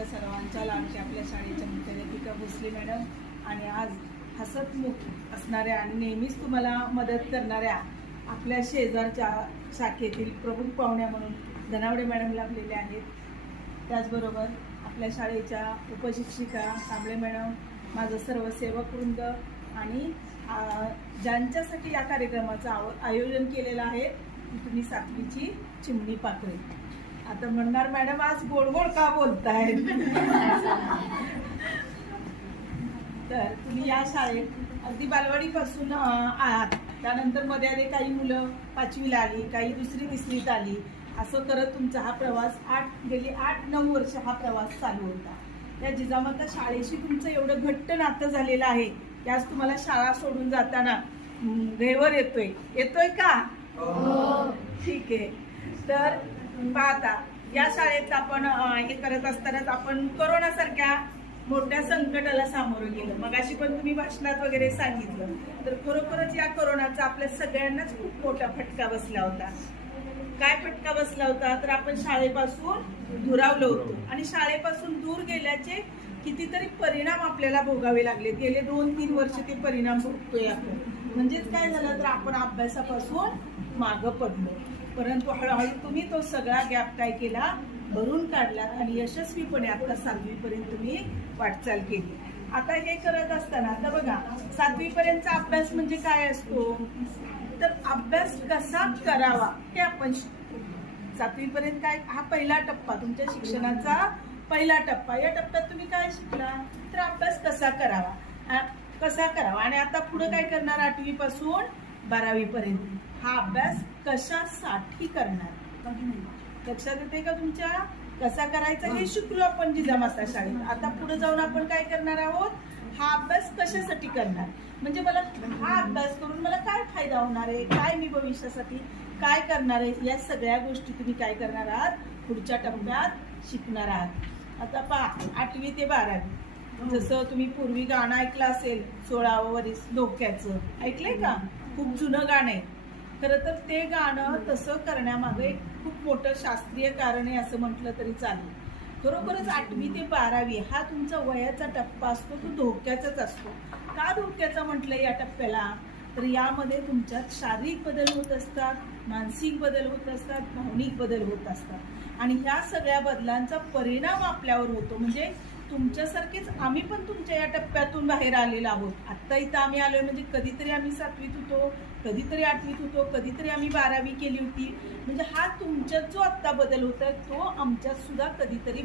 आमच्या सर्वांच्या लाडक्या आपल्या शाळेच्या मुख्याध्यापिका भोसले मॅडम आणि आज हसतमुख असणाऱ्या आणि नेहमीच तुम्हाला मदत करणाऱ्या आपल्या शेजारच्या शाखेतील प्रमुख पाहुण्या म्हणून धनावडे मॅडम लाभलेले आहेत. त्याचबरोबर आपल्या शाळेच्या उपशिक्षिका कांबळे मॅडम, माझं सर्व सेवकवृंद आणि ज्यांच्यासाठी या कार्यक्रमाचं आयोजन केलेलं आहे तुम्ही सातवीची चिमणी पाखरे. आता म्हणणार मॅडम आज गोड गोड का बोलताय? तर तुम्ही या शाळेत अगदी बालवाडीपासून आहात. त्यानंतर मध्ये काही मुलं 5वीला आली, काही 2री 3रीत आली. असं करत तुमचा हा प्रवास गेली 8-9 वर्ष हा प्रवास चालू होता. त्या जिजामाता शाळेशी तुमचं एवढं घट्ट नातं झालेलं आहे की आज तुम्हाला शाळा सोडून जाताना घेवर येतोय का? ठीक आहे. तर पाहता या शाळेत आपण हे करत असतानाच आपण कोरोनासारख्या मोठ्या संकटाला सामोरं गेलं. मगाशी पण तुम्ही भाषणात वगैरे सांगितलं. तर खरोखरच या कोरोनाचा आपल्या सगळ्यांनाच खूप मोठा फटका बसला होता. काय फटका बसला होता? तर आपण शाळेपासून दुरावलो होतो आणि शाळेपासून दूर गेल्याचे कितीतरी परिणाम आपल्याला भोगावे लागले. गेले 2-3 वर्ष ते परिणाम भोगतोय आपण. म्हणजेच काय झालं तर आपण अभ्यासापासून मागं पडलो. परंतु हळूहळू तुम्ही तो सगळा गॅप काय केला, भरून काढला आणि यशस्वीपणे आता 7वी पर्यंत तुम्ही वाटचाल केली. आता हे करत असताना आता बघा 7वी पर्यंतचा अभ्यास म्हणजे काय असतो, तर अभ्यास कसा करावा हे आपण शिकतो. 7वी पर्यंत काय, हा पहिला टप्पा तुमच्या शिक्षणाचा पहिला टप्पा. या टप्प्यात तुम्ही काय शिकला, तर अभ्यास कसा करावा आणि आता पुढे काय करणार 8वी पासून 12वी पर्यंत हा अभ्यास कशासाठी करणार. लक्षात येते का तुमच्या? कसा करायचा हे शिकलो आपण जिजामाता शाळेत. आता पुढे जाऊन आपण काय करणार आहोत, हा अभ्यास कशासाठी करणार, म्हणजे मला हा अभ्यास करून मला काय फायदा होणार आहे, काय मी भविष्यासाठी काय करणार आहे, या सगळ्या गोष्टी तुम्ही काय करणार आहात पुढच्या टप्प्यात शिकणार आहात. आता पहा 8वी ते 12वी जसं तुम्ही पूर्वी गाणं ऐकलं असेल 16वं वरीस धोक्याचं, ऐकलंय का? खूप जुनं गाणं आहे. खरं तर ते गाणं तसं करण्यामागे खूप मोठं शास्त्रीय कारण आहे असं म्हटलं तरी चालेल. खरोखरच 8वी ते 12वी हा तुमचा वयाचा टप्पा असतो, तो धोक्याचाच असतो. का धोक्याचा म्हटलं या टप्प्याला, तर यामध्ये तुमच्यात शारीरिक बदल होत असतात, मानसिक बदल होत असतात, भावनिक बदल होत असतात आणि ह्या सगळ्या बदलांचा परिणाम आपल्यावर होतो. म्हणजे तुमच्यासारखेच आम्ही पण तुमच्या या टप्प्यातून बाहेर आलेलो आहोत. आत्ता इथं आम्ही आलोय म्हणजे कधीतरी आम्ही 7वीत होतो, कधीतरी 8वीत होतो, कधीतरी आम्ही 12वी केली होती. म्हणजे हा तुमच्यात जो आत्ता बदल होतोय तो आमच्यात सुद्धा कधीतरी